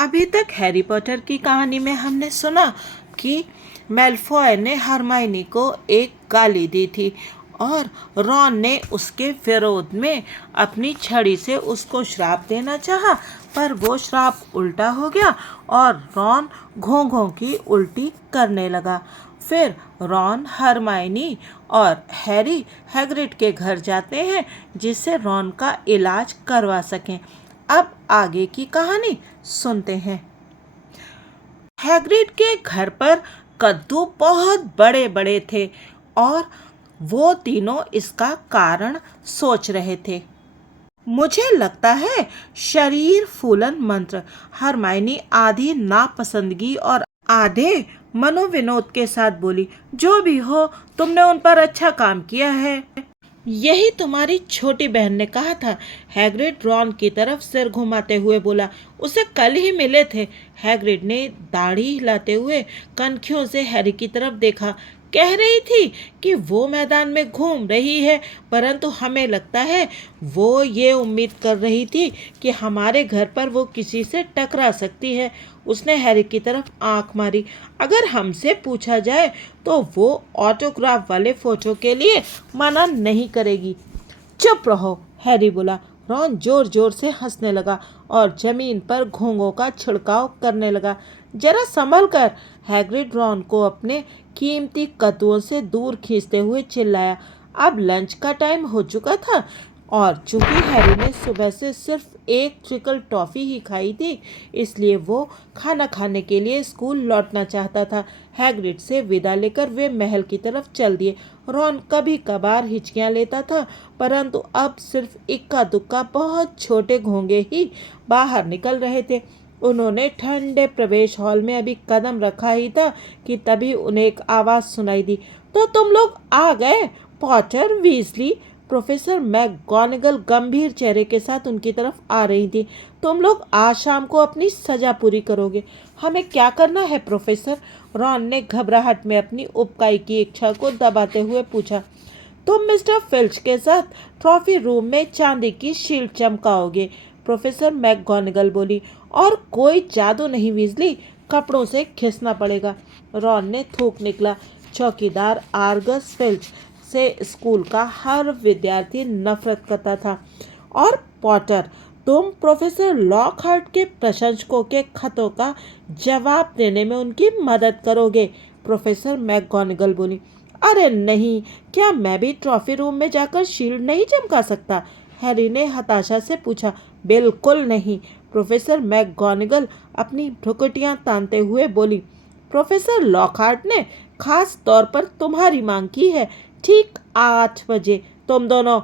अभी तक Harry Potter की कहानी में हमने सुना कि मेलफॉय ने हरमाइनी को एक गाली दी थी और रॉन ने उसके विरोध में अपनी छड़ी से उसको श्राप देना चाहा, पर वो श्राप उल्टा हो गया और रॉन घों-घों की उल्टी करने लगा। फिर रॉन, हरमाइनी और हैरी हैग्रिड के घर जाते हैं जिससे रॉन का इलाज करवा सकें। अब आगे की कहानी सुनते हैं। हैग्रिड के घर पर कद्दू बहुत बड़े बड़े थे और वो तीनों इसका कारण सोच रहे थे। मुझे लगता है शरीर फूलन मंत्र। हरमाइनी आधी नापसंदगी और आधे मनोविनोद के साथ बोली, जो भी हो तुमने उन पर अच्छा काम किया है। यही तुम्हारी छोटी बहन ने कहा था। हैग्रिड रॉन की तरफ सिर घुमाते हुए बोला। उसे कल ही मिले थे। हैग्रिड ने दाढ़ी हिलाते हुए कनखियों से हैरी की तरफ देखा। कह रही थी कि वो मैदान में घूम रही है, परंतु हमें लगता है वो ये उम्मीद कर रही थी कि हमारे घर पर वो किसी से टकरा सकती है। उसने हैरी की तरफ आंख मारी। अगर हमसे पूछा जाए तो वो ऑटोग्राफ वाले फोटो के लिए मना नहीं करेगी। चुप रहो, हैरी बोला। रॉन जोर जोर से हंसने लगा और जमीन पर घोंघों का छिड़काव करने लगा। जरा संभल कर, हैग्रिड रॉन को अपने कीमती कद्दुओं से दूर खींचते हुए चिल्लाया। अब लंच का टाइम हो चुका था और चूंकि हैरी ने सुबह से सिर्फ एक ट्रिकल टॉफ़ी ही खाई थी, इसलिए वो खाना खाने के लिए स्कूल लौटना चाहता था। हैग्रिड से विदा लेकर वे महल की तरफ चल दिए। रॉन कभी कभार हिचकियाँ लेता था, परंतु अब सिर्फ इक्का दुक्का बहुत छोटे घोंगे ही बाहर निकल रहे थे। उन्होंने ठंडे प्रवेश हॉल में अभी कदम रखा ही था कि तभी उन्हें एक आवाज़ सुनाई दी। तो तुम लोग आ गए, पॉटर, वीजली। प्रोफेसर मैकगोनागल गंभीर चेहरे के साथ उनकी तरफ आ रही थी। तुम लोग आज शाम को अपनी सजा पूरी करोगे। हमें क्या करना है प्रोफेसर? रॉन ने घबराहट में अपनी उपकाई की इच्छा को दबाते हुए पूछा। तुम मिस्टर फिल्च के साथ ट्रॉफी रूम में चांदी की शील्ड चमकाओगे, प्रोफेसर मैकगोनागल बोली। और कोई जादू नहीं वीजली, कपड़ों से खिसना पड़ेगा। रॉन ने थूक निकला। चौकीदार आर्गस फिल्च से स्कूल का हर विद्यार्थी नफरत करता था। और पॉटर, तुम प्रोफेसर लॉकहार्ट के प्रशंसकों के खतों का जवाब देने में उनकी मदद करोगे, प्रोफेसर मैकगोनागल बोली। अरे नहीं, क्या मैं भी ट्रॉफी रूम में जाकर शील्ड नहीं चमका सकता? हैरी ने हताशा से पूछा। बिल्कुल नहीं, प्रोफेसर मैकगोनागल अपनी भ्रुकुटियां तानते हुए बोली। प्रोफेसर लॉकहार्ट ने खास तौर पर तुम्हारी मांग की है। ठीक 8 बजे तुम दोनों।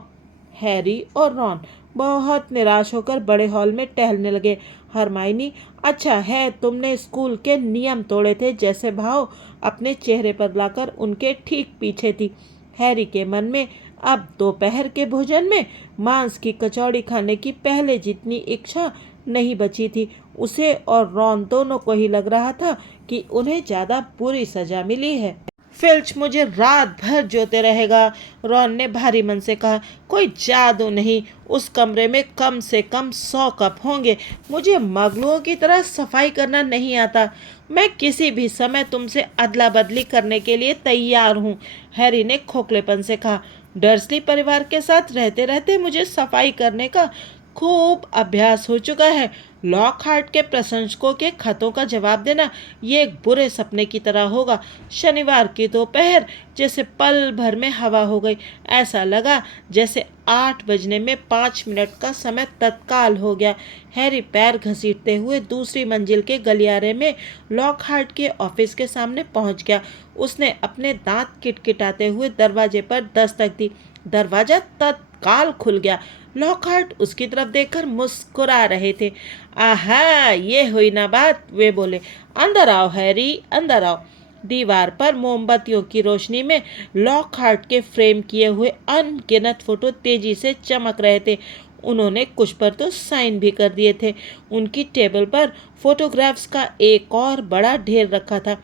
हैरी और रॉन बहुत निराश होकर बड़े हॉल में टहलने लगे। हरमाइनी, अच्छा है तुमने स्कूल के नियम तोड़े थे जैसे भाव अपने चेहरे पर लाकर उनके ठीक पीछे थी। हैरी के मन में अब दोपहर के भोजन में मांस की कचौड़ी खाने की पहले जितनी इच्छा नहीं बची थी। उसे और रॉन दोनों को ही लग रहा था कि उन्हें ज़्यादा बुरी सजा मिली है। फिल्च मुझे रात भर जोते रहेगा, रॉन ने भारी मन से कहा। कोई जादू नहीं, उस कमरे में कम से कम 100 कप होंगे। मुझे मगलुओं की तरह सफाई करना नहीं आता। मैं किसी भी समय तुमसे अदला बदली करने के लिए तैयार हूँ, हैरी ने खोखलेपन से कहा। डर्सली परिवार के साथ रहते रहते मुझे सफाई करने का खूब अभ्यास हो चुका है। लॉकहार्ट के प्रशंसकों के खतों का जवाब देना ये एक बुरे सपने की तरह होगा। शनिवार की दोपहर जैसे पल भर में हवा हो गई। ऐसा लगा जैसे 8 बजने में 5 मिनट का समय तत्काल हो गया। हैरी पैर घसीटते हुए दूसरी मंजिल के गलियारे में लॉकहार्ट के ऑफिस के सामने पहुंच गया। उसने अपने दांत किटकिटाते हुए दरवाजे पर दस्तक दी। दरवाजा तत्काल खुल गया। लॉकहार्ट उसकी तरफ देखकर मुस्कुरा रहे थे। आहा, ये हुई ना बात, वे बोले। अंदर आओ हैरी, अंदर आओ। दीवार पर मोमबत्तियों की रोशनी में लॉकहार्ट के फ्रेम किए हुए अनगिनत फोटो तेजी से चमक रहे थे। उन्होंने कुछ पर तो साइन भी कर दिए थे। उनकी टेबल पर फोटोग्राफ्स का एक और बड़ा ढेर रखा था।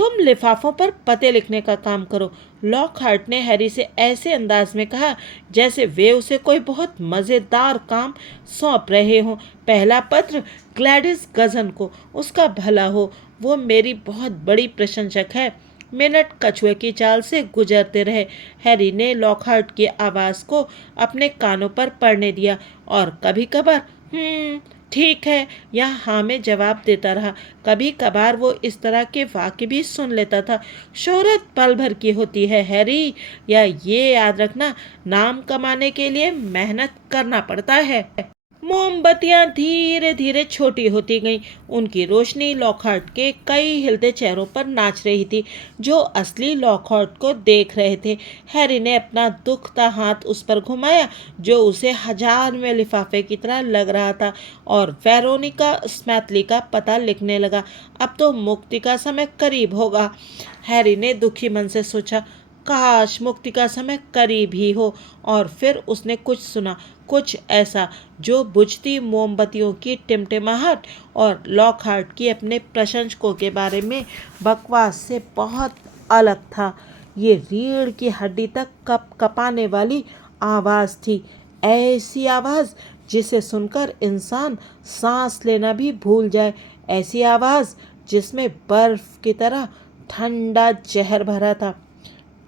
तुम लिफाफों पर पते लिखने का काम करो। लॉकहार्ट ने हैरी से ऐसे अंदाज में कहा जैसे वे उसे कोई बहुत मज़ेदार काम सौंप रहे हों। पहला पत्र ग्लैडिस गज़न को, उसका भला हो, वो मेरी बहुत बड़ी प्रशंसक है। मिनट कछुए की चाल से गुजरते रहे। हैरी ने लॉकहार्ट की आवाज़ को अपने कानों पर पड़ने दिया और कभी कभार ठीक है या हाँ में जवाब देता रहा। कभी कभार वो इस तरह के वाक्य भी सुन लेता था। शोहरत पल भर की होती है हैरी, या ये याद रखना, नाम कमाने के लिए मेहनत करना पड़ता है। मोमबत्तियां धीरे धीरे छोटी होती गईं। उनकी रोशनी लॉकहार्ट के कई हिलते चेहरों पर नाच रही थी, जो असली लॉकहार्ट को देख रहे थे। हैरी ने अपना दुखता हाथ उस पर घुमाया जो उसे 1000वें लिफाफे की तरह लग रहा था, और वेरोनिका स्मैथली का पता लिखने लगा। अब तो मुक्ति का समय करीब होगा, हैरी ने दुखी मन से सोचा। काश मुक्ति का समय करीब ही हो। और फिर उसने कुछ सुना, कुछ ऐसा जो बुझती मोमबत्तियों की टिमटिमाहट और लॉकहार्ट की अपने प्रशंसकों के बारे में बकवास से बहुत अलग था। ये रीढ़ की हड्डी तक कप कपाने वाली आवाज़ थी, ऐसी आवाज़ जिसे सुनकर इंसान सांस लेना भी भूल जाए, ऐसी आवाज़ जिसमें बर्फ की तरह ठंडा जहर भरा था।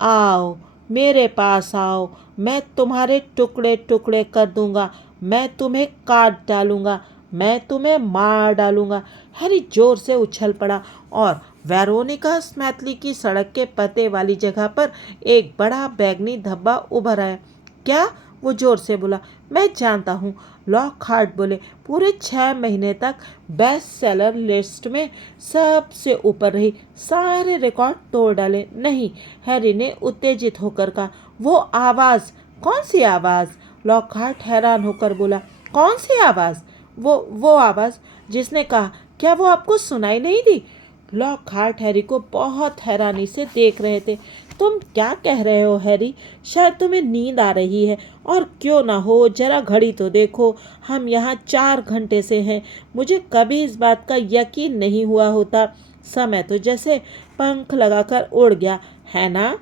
आओ मेरे पास आओ, मैं तुम्हारे टुकड़े टुकड़े कर दूंगा, मैं तुम्हें काट डालूंगा, मैं तुम्हें मार डालूंगा। हैरी जोर से उछल पड़ा और वेरोनिका स्मैथली की सड़क के पते वाली जगह पर एक बड़ा बैगनी धब्बा उभर आया। क्या? वो जोर से बोला। मैं जानता हूँ, लॉकहार्ट बोले, पूरे 6 महीने तक बेस्ट सेलर लिस्ट में सबसे ऊपर रही, सारे रिकॉर्ड तोड़ डाले। नहीं, हैरी ने उत्तेजित होकर कहा। वो आवाज़, कौन सी आवाज़? लॉकहार्ट हैरान होकर बोला। कौन सी आवाज़? वो आवाज़ जिसने कहा। क्या वो आपको सुनाई नहीं दी? लॉकहार्ट हैरी को बहुत हैरानी से देख रहे थे। तुम क्या कह रहे हो हैरी? शायद तुम्हें नींद आ रही है। और क्यों ना हो, जरा घड़ी तो देखो, हम यहाँ 4 घंटे से हैं। मुझे कभी इस बात का यकीन नहीं हुआ होता। समय तो जैसे पंख लगाकर उड़ गया, है ना?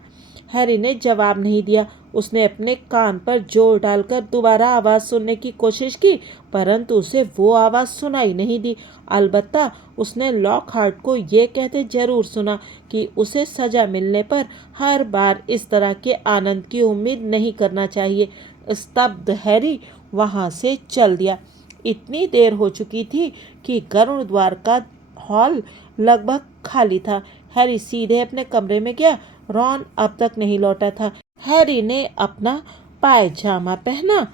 हैरी ने जवाब नहीं दिया। उसने अपने कान पर जोर डालकर दोबारा आवाज़ सुनने की कोशिश की, परंतु उसे वो आवाज़ सुनाई नहीं दी। अलबत्ता उसने लॉकहार्ट को ये कहते जरूर सुना कि उसे सज़ा मिलने पर हर बार इस तरह के आनंद की उम्मीद नहीं करना चाहिए। स्तब्ध हैरी वहाँ से चल दिया। इतनी देर हो चुकी थी कि गरुड़ द्वार का हॉल लगभग खाली था। हैरी सीधे अपने कमरे में गया। रॉन अब तक नहीं लौटा था। हैरी ने अपना पायजामा पहना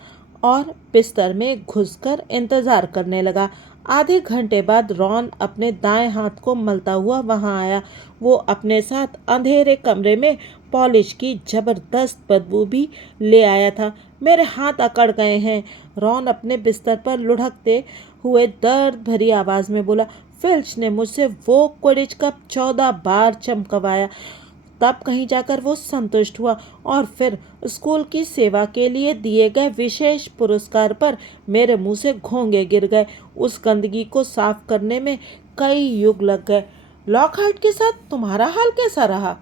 और बिस्तर में घुसकर इंतजार करने लगा। आधे घंटे बाद रॉन अपने दाएं हाथ को मलता हुआ वहां आया। वो अपने साथ अंधेरे कमरे में पॉलिश की जबरदस्त बदबू भी ले आया था। मेरे हाथ अकड़ गए हैं, रॉन अपने बिस्तर पर लुढ़कते हुए दर्द भरी आवाज़ में बोला। फिल्च ने मुझसे वो क्विडिच कप 14 बार चमकवाया, तब कहीं जाकर वो संतुष्ट हुआ। और फिर स्कूल की सेवा के लिए दिए गए विशेष पुरस्कार पर मेरे मुंह से घोंगे गिर गए। उस गंदगी को साफ करने में कई युग लग गए। लॉकहार्ट के साथ तुम्हारा हाल कैसा रहा?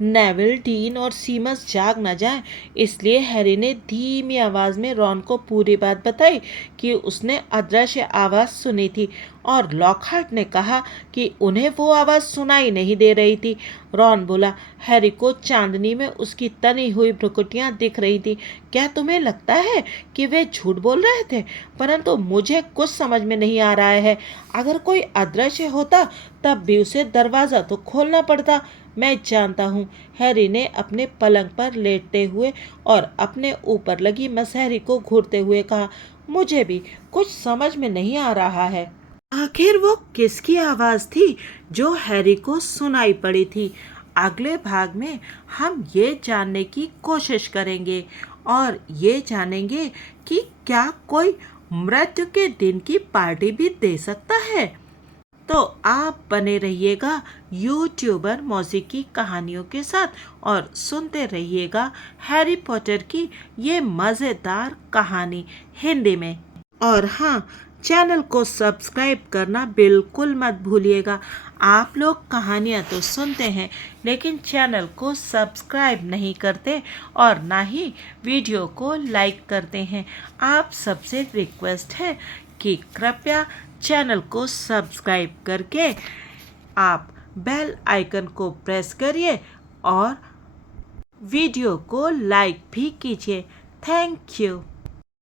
नेविल, डीन और सीमस जाग न जाएं, इसलिए हैरी ने धीमी आवाज़ में रॉन को पूरी बात बताई कि उसने अदृश्य आवाज़ सुनी थी, और लॉकहार्ट ने कहा कि उन्हें वो आवाज़ सुनाई नहीं दे रही थी। रॉन बोला। हैरी को चांदनी में उसकी तनी हुई भ्रुकुटियाँ दिख रही थी। क्या तुम्हें लगता है कि वे झूठ बोल रहे थे? परंतु मुझे कुछ समझ में नहीं आ रहा है। अगर कोई अदृश्य होता तब भी उसे दरवाज़ा तो खोलना पड़ता। मैं जानता हूँ, हैरी ने अपने पलंग पर लेटते हुए और अपने ऊपर लगी मसहरी को घूरते हुए कहा। मुझे भी कुछ समझ में नहीं आ रहा है। आखिर वो किसकी आवाज़ थी जो हैरी को सुनाई पड़ी थी? अगले भाग में हम ये जानने की कोशिश करेंगे और ये जानेंगे कि क्या कोई मृत्यु के दिन की पार्टी भी दे सकता है। तो आप बने रहिएगा यूट्यूबर मौसी की कहानियों के साथ और सुनते रहिएगा हैरी पॉटर की ये मज़ेदार कहानी हिंदी में। और हाँ, चैनल को सब्सक्राइब करना बिल्कुल मत भूलिएगा। आप लोग कहानियाँ तो सुनते हैं लेकिन चैनल को सब्सक्राइब नहीं करते और ना ही वीडियो को लाइक करते हैं। आप सबसे रिक्वेस्ट है कि कृपया चैनल को सब्सक्राइब करके आप बेल आइकन को प्रेस करिए और वीडियो को लाइक भी कीजिए। Thank you.